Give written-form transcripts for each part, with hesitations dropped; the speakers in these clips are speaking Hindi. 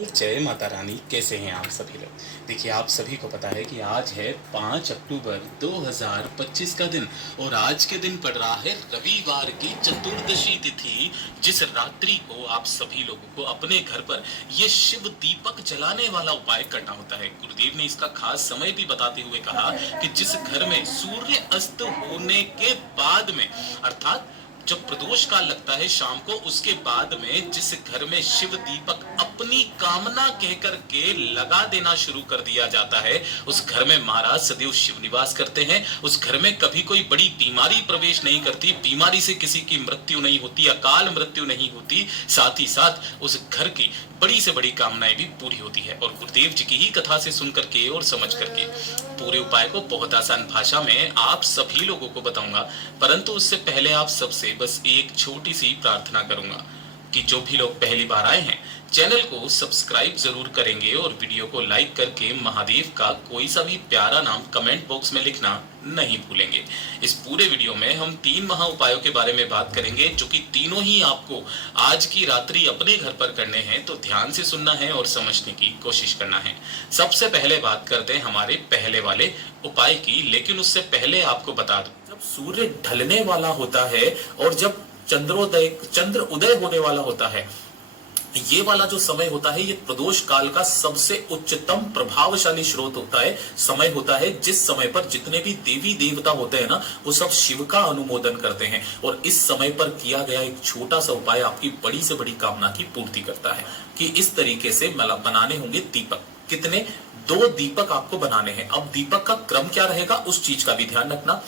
जय माता रानी। कैसे हैं आप सभी लोग। देखिए, आप सभी को पता है कि आज है 5 अक्टूबर 2025 का दिन और आज के दिन पड़ रहा है रविवार की चतुर्दशी तिथि, जिस रात्रि को आप सभी लोगों को अपने घर पर ये शिव दीपक जलाने वाला उपाय करना होता है। गुरुदेव ने इसका खास समय भी बताते हुए कहा कि जिस घर में सूर्य अस्त होने के बाद में, अर्थात जब प्रदोष काल लगता है शाम को, उसके बाद में जिस घर में शिव दीपक अपनी कामना कहकर के लगा देना शुरू कर दिया जाता है, उस घर में महाराज सदैव शिव निवास करते हैं। उस घर में कभी कोई बड़ी बीमारी प्रवेश नहीं करती, बीमारी से किसी की मृत्यु नहीं होती, अकाल मृत्यु नहीं होती, साथ ही साथ उस घर की बड़ी से बड़ी कामनाएं भी पूरी होती है। और गुरुदेव जी की ही कथा से सुन करके और समझ करके पूरे उपाय को बहुत आसान भाषा में आप सभी लोगों को बताऊंगा, परंतु उससे पहले आप सबसे बस एक छोटी सी प्रार्थना करूंगा कि जो भी लोग पहली बार आए हैं चैनल को सब्सक्राइब जरूर करेंगे और वीडियो को लाइक करके महादेव का कोई सा भी प्यारा नाम कमेंट बॉक्स में लिखना नहीं भूलेंगे। इस पूरे वीडियो में हम 3 महा उपायों के बारे में बात करेंगे, जो कि तीनों ही आपको आज की रात्रि अपने घर पर करने हैं, तो ध्यान से सुनना है और समझने की कोशिश करना है। सबसे पहले बात करते हैं हमारे पहले वाले उपाय की, लेकिन उससे पहले आपको बता दूं, जब सूर्य ढलने वाला होता है और जब चंद्र उदय होने वाला होता है, ये वाला जो समय होता है, ये प्रदोष काल का सबसे उच्चतम प्रभावशाली स्रोत होता है, समय होता है, जिस समय पर जितने भी देवी देवता होते हैं ना, वो सब शिव का अनुमोदन करते हैं। और इस समय पर किया गया एक छोटा सा उपाय आपकी बड़ी से बड़ी कामना की पूर्ति करता है। कि इस तरीके से बनाने होंगे दीपक। कितने? 2 दीपक आपको बनाने हैं। अब दीपक का क्रम क्या रहेगा, उस चीज का भी ध्यान रखना।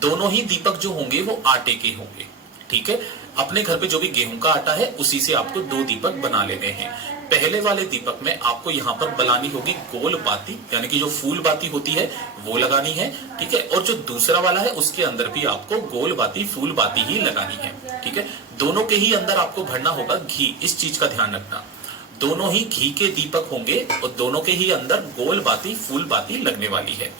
दोनों ही दीपक जो होंगे वो आटे के होंगे, ठीक है। अपने घर पे जो भी गेहूं का आटा है उसी से आपको 2 दीपक बना लेने हैं। पहले वाले दीपक में आपको यहाँ पर बनानी होगी गोल बाती, यानी कि जो फूल बाती होती है वो लगानी है, ठीक है। और जो दूसरा वाला है उसके अंदर भी आपको गोल बाती फूल बाती ही लगानी है, ठीक है। दोनों के ही अंदर आपको भरना होगा घी, इस चीज का ध्यान रखना। दोनों ही घी के दीपक होंगे और दोनों के ही अंदर गोल बाती फूल बाती लगने वाली है।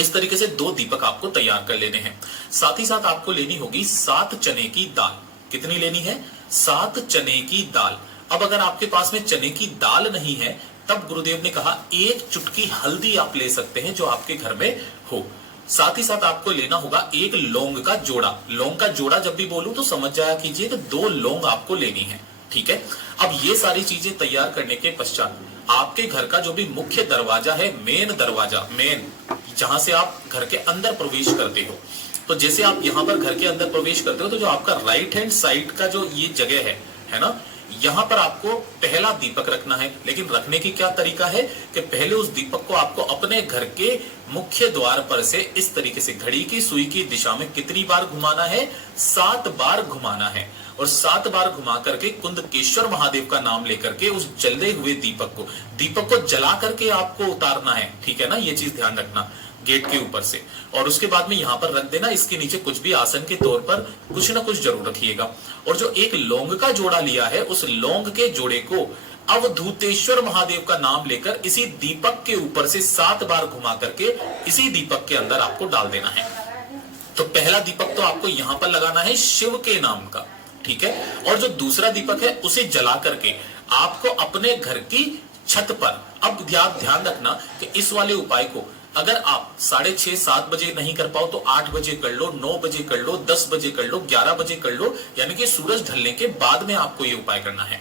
इस तरीके से 2 दीपक आपको तैयार कर लेने हैं। साथ ही साथ आपको लेनी होगी 7 चने की दाल। कितनी लेनी है? 7 चने की दाल। अब अगर आपके पास में चने की दाल नहीं है, तब गुरुदेव ने कहा 1 चुटकी हल्दी आप ले सकते हैं जो आपके घर में हो। साथ ही साथ आपको लेना होगा 1 लौंग का जोड़ा। लौंग का जोड़ा जब भी बोलूं तो समझ जाया कीजिए कि 2 लौंग आपको लेनी है, ठीक है। अब ये सारी चीजें तैयार करने के पश्चात आपके घर का जो भी मुख्य दरवाजा है, मेन दरवाजा, जहां से आप घर के अंदर प्रवेश करते हो, तो जैसे आप यहां पर घर के अंदर प्रवेश करते हो तो जो आपका राइट हैंड साइड का जो ये जगह है ना, यहां पर आपको पहला दीपक रखना है। लेकिन रखने की क्या तरीका है कि पहले उस दीपक को आपको अपने घर के मुख्य द्वार पर से इस तरीके से घड़ी की सुई की दिशा में कितनी बार घुमाना है? 7 बार घुमाना है। और 7 बार घुमा करके कुंदकेश्वर महादेव का नाम लेकर के उस जलते हुए दीपक को जला करके आपको उतारना है, ठीक है ना। ये चीज ध्यान रखना गेट के ऊपर से। और उसके बाद में यहां पर रख देना, इसके नीचे कुछ भी आसन के तौर पर कुछ ना कुछ जरूर रखिएगा। और जो 1 लौंग का जोड़ा लिया है, उस लौंग के जोड़े को अवधूतेश्वर महादेव का नाम लेकर इसी दीपक के ऊपर से 7 बार घुमा करके इसी दीपक के अंदर आपको डाल देना है। तो पहला दीपक तो आपको यहां पर लगाना है शिव के नाम का, ठीक है। और जो दूसरा दीपक है उसे जला करके आपको अपने घर की छत पर, अब ध्यान रखना कि इस वाले उपाय को अगर आप 6:30 7 बजे नहीं कर पाओ तो 8 बजे कर लो, 9 बजे कर लो, 10 बजे कर लो, 11 बजे कर लो, यानी कि सूरज ढलने के बाद में आपको ये उपाय करना है।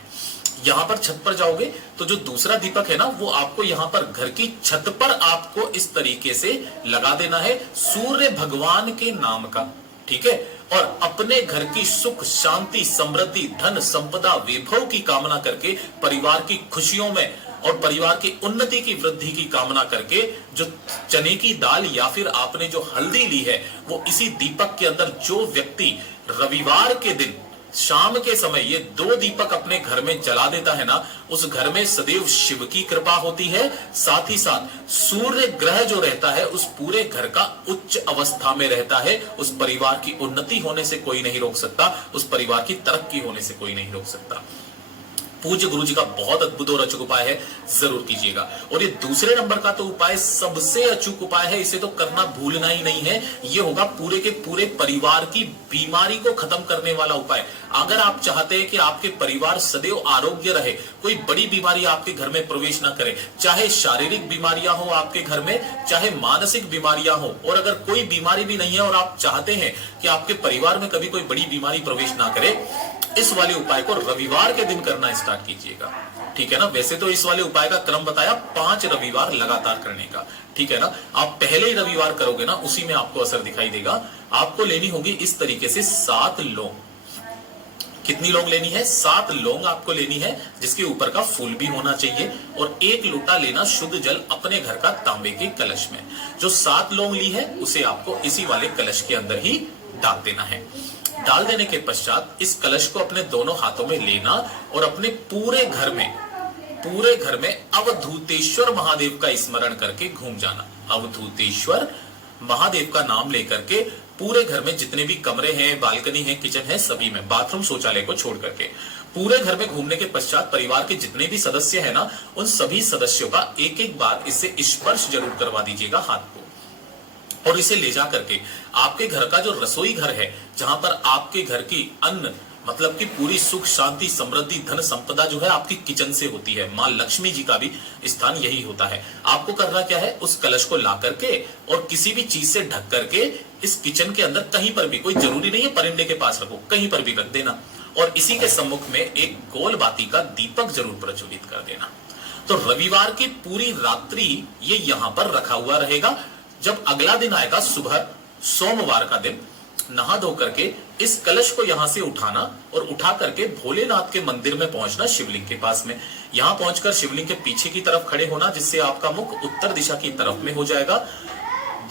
यहां पर छत पर जाओगे तो जो दूसरा दीपक है ना, वो आपको यहां पर घर की छत पर आपको इस तरीके से लगा देना है सूर्य भगवान के नाम का, ठीक है। और अपने घर की सुख शांति समृद्धि धन संपदा वैभव की कामना करके, परिवार की खुशियों में और परिवार की उन्नति की वृद्धि की कामना करके जो चने की दाल या फिर आपने जो हल्दी ली है, वो इसी दीपक के अंदर जो व्यक्ति रविवार के दिन शाम के समय ये 2 दीपक अपने घर में जला देता है ना, उस घर में सदैव शिव की कृपा होती है। साथ ही साथ सूर्य ग्रह जो रहता है उस पूरे घर का उच्च अवस्था में रहता है। उस परिवार की उन्नति होने से कोई नहीं रोक सकता, उस परिवार की तरक्की होने से कोई नहीं रोक सकता। पूज्य गुरु जी का बहुत अद्भुत और अचूक उपाय है, जरूर कीजिएगा। और ये दूसरे नंबर का तो उपाय सबसे अचूक उपाय है, इसे तो करना भूलना ही नहीं है। ये होगा पूरे के पूरे परिवार की बीमारी को खत्म करने वाला उपाय। अगर आप चाहते हैं कि आपके परिवार सदैव आरोग्य रहे, कोई बड़ी बीमारी आपके घर में प्रवेश ना करे, चाहे शारीरिक बीमारियां हो आपके घर में, चाहे मानसिक बीमारियां हो, और अगर कोई बीमारी भी नहीं है और आप चाहते हैं कि आपके परिवार में कभी कोई बड़ी बीमारी प्रवेश ना करे, इस वाले उपाय को रविवार के दिन करना स्टार्ट कीजिएगा। ठीक है ना। वैसे तो इस वाले उपाय का क्रम बताया 5 रविवार लगातार करने का। ठीक है ना। आप पहले ही रविवार करोगे ना, उसी में आपको असर दिखाई देगा। आपको लेनी होगी इस तरीके से 7 लौंग। कितनी लौंग लेनी है? 7 लौंग आपको लेनी है, जिसके ऊपर का फूल भी होना चाहिए, और 1 लोटा लेना शुद्ध जल अपने घर का तांबे के कलश में। जो 7 लौंग ली है उसे आपको इसी वाले कलश के अंदर ही डाल देना है। डाल देने के पश्चात इस कलश को अपने दोनों हाथों में लेना और अपने पूरे घर में अवधूतेश्वर महादेव का स्मरण करके घूम जाना। अवधूतेश्वर महादेव का नाम लेकर के पूरे घर में जितने भी कमरे हैं, बालकनी है, किचन है, सभी में, बाथरूम शौचालय को छोड़ करके पूरे घर में घूमने के पश्चात परिवार के जितने भी सदस्य हैं ना, उन सभी सदस्यों का एक एक बार इससे स्पर्श जरूर करवा दीजिएगा हाथ को, और इसे ले जा करके आपके घर का जो रसोई घर है, जहां पर आपके घर की अन्न मतलब कि पूरी सुख शांति समृद्धि धन संपदा जो है आपकी किचन से होती है, मां लक्ष्मी जी का भी स्थान यही होता है। आपको करना क्या है? उस कलश को ला करके और किसी भी चीज से ढक करके इस किचन के अंदर कहीं पर भी, कोई जरूरी नहीं है परिंदे के पास रखो, कहीं पर भी रख देना, और इसी के सम्मुख में एक गोल बाती का दीपक जरूर प्रज्वलित कर देना। तो रविवार की पूरी रात्रि ये यहां पर रखा हुआ रहेगा। जब अगला दिन आएगा सुबह सोमवार का दिन, नहा धो करके इस कलश को यहां से उठाना और उठा करके भोलेनाथ के मंदिर में पहुंचना, शिवलिंग के पास में। यहां पहुंचकर शिवलिंग के पीछे की तरफ खड़े होना, जिससे आपका मुख उत्तर दिशा की तरफ में हो जाएगा।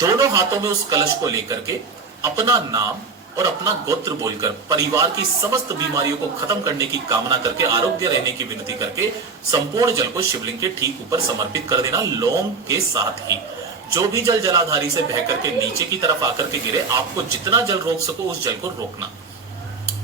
दोनों हाथों में उस कलश को लेकर के अपना नाम और अपना गोत्र बोलकर परिवार की समस्त बीमारियों को खत्म करने की कामना करके, आरोग्य रहने की विनती करके संपूर्ण जल को शिवलिंग के ठीक ऊपर समर्पित कर देना, लौंग के साथ ही। जो भी जल जलाधारी से बह करके नीचे की तरफ आकर के गिरे, आपको जितना जल रोक सको उस जल को रोकना।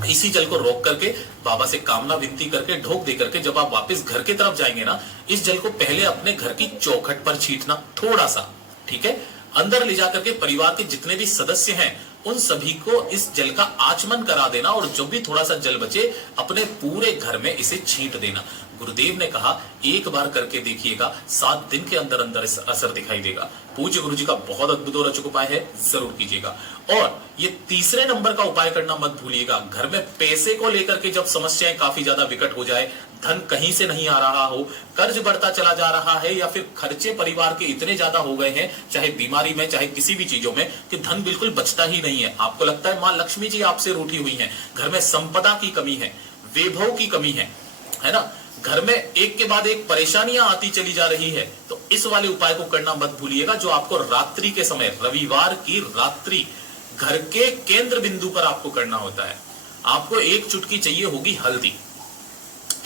इसी जल को रोक करके बाबा से कामना विनती करके ढोक दे करके जब आप वापस घर की तरफ जाएंगे ना, इस जल को पहले अपने घर की चौखट पर छींटना थोड़ा सा। ठीक है। अंदर ले जाकर के परिवार के जितने भी सदस्य हैं उन सभी को इस जल का आचमन करा देना, और जो भी थोड़ा सा जल बचे अपने पूरे घर में इसे छींट देना। गुरुदेव ने कहा एक बार करके देखिएगा, 7 दिन के अंदर अंदर इस असर दिखाई देगा। पूज्य गुरु जी का बहुत अद्भुत और अचूक उपाय है, जरूर कीजिएगा। और ये तीसरे नंबर का उपाय करना मत भूलिएगा। घर में पैसे को लेकर के जब समस्याएं काफी ज्यादा विकट हो जाए, धन कहीं से नहीं आ रहा हो, कर्ज बढ़ता चला जा रहा है, या फिर खर्चे परिवार के इतने ज्यादा हो गए हैं, चाहे बीमारी में चाहे किसी भी चीजों में, कि धन बिल्कुल बचता ही नहीं है, आपको लगता है मां लक्ष्मी जी आपसे रूठी हुई है, घर में संपदा की कमी है, वैभव की कमी है ना, घर में एक के बाद एक परेशानियां आती चली जा रही है, तो इस वाले उपाय को करना मत भूलिएगा, जो आपको रात्रि के समय, रविवार की रात्रि घर के केंद्र बिंदु पर आपको करना होता है। आपको एक चुटकी चाहिए होगी हल्दी।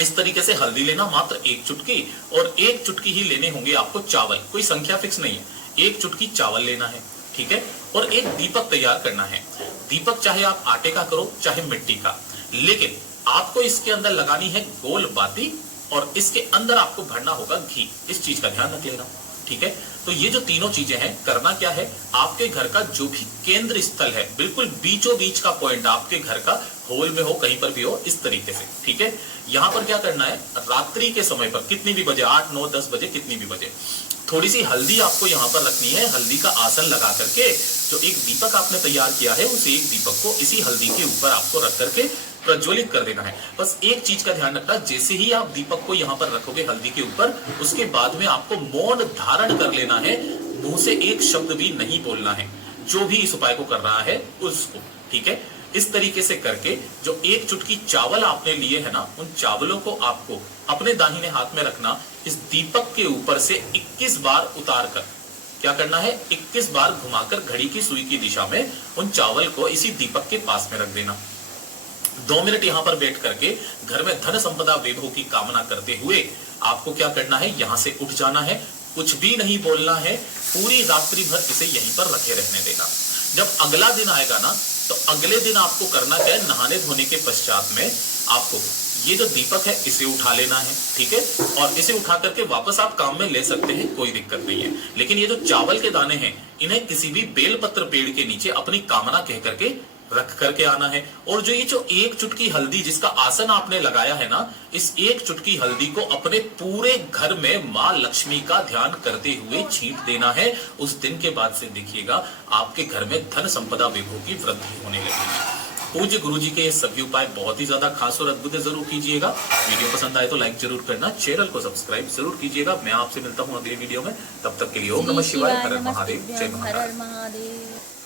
इस तरीके से हल्दी लेना, मात्र एक चुटकी, और एक चुटकी ही लेने होंगे आपको चावल। कोई संख्या फिक्स नहीं है, एक चुटकी चावल लेना है। ठीक है। और एक दीपक तैयार करना है। दीपक चाहे आप आटे का करो चाहे मिट्टी का, लेकिन आपको इसके अंदर लगानी है गोल बाती, और इसके अंदर आपको भरना होगा घी। इस चीज का ध्यान रख लेना। ठीक है। तो ये जो तीनों चीजें हैं, करना क्या है, आपके घर का जो भी केंद्र स्थल है, बिल्कुल बीचों बीच का पॉइंट, आपके घर का होल में हो, कहीं पर भी हो, इस तरीके से। ठीक है। यहां पर क्या करना है, रात्रि के समय पर कितनी भी बजे, 8, 9, 10 बजे, कितनी भी बजे, थोड़ी सी हल्दी आपको यहां पर रखनी है। हल्दी का आसन लगा करके जो एक दीपक आपने तैयार किया है, उस एक दीपक को इसी हल्दी के ऊपर आपको रख करके प्रज्वलित कर देना है। बस एक चीज का ध्यान रखना, जैसे ही आप दीपक को यहां पर रखोगे हल्दी के ऊपर, उसके बाद में आपको मौन धारण कर लेना है, मुंह से एक शब्द भी नहीं बोलना है, जो भी इस उपाय को कर रहा है उसको। ठीक है। इस तरीके से करके जो एक चुटकी चावल आपने लिए है ना, उन चावलों को आपको अपने दाहिने हाथ में रखना, इस दीपक के ऊपर से 21 बार उतार कर क्या करना है, 21 बार घुमाकर घड़ी की सुई की दिशा में उन चावल को इसी दीपक के पास में रख देना। 2 मिनट यहां पर बैठ करके घर में धन संपदा वैभव की कामना करते हुए आपको क्या करना है, यहां से उठ जाना है, कुछ भी नहीं बोलना है, पूरी रात्रि भर इसे यहीं पर रखे रहने देना। जब अगला दिन आएगा ना, तो अगले दिन आपको करना क्या है, नहाने धोने के पश्चात में आपको ये जो दीपक है इसे उठा लेना है। ठीक है। और इसे उठा करके वापस आप काम में ले सकते हैं, कोई दिक्कत नहीं है। लेकिन ये जो चावल के दाने हैं, इन्हें किसी भी बेलपत्र पेड़ के नीचे अपनी कामना कह करके रख करके आना है। और जो एक चुटकी हल्दी जिसका आसन आपने लगाया है ना, इस एक चुटकी हल्दी को अपने पूरे घर में माँ लक्ष्मी का ध्यान करते हुए छींट देना है। उस दिन के बाद से देखिएगा आपके घर में धन संपदा विभव की वृद्धि होने लगेगी। पूज्य गुरु जी के ये सभी उपाय बहुत ही ज्यादा खास और अद्भुत है, जरूर कीजिएगा। वीडियो पसंद आए तो लाइक जरूर करना, चैनल को सब्सक्राइब जरूर कीजिएगा। मैं आपसे मिलता हूँ अगले वीडियो में, तब तक के लिए ओम नमः शिवाय, हर हर महादेव, जय महाकाल। महादेव।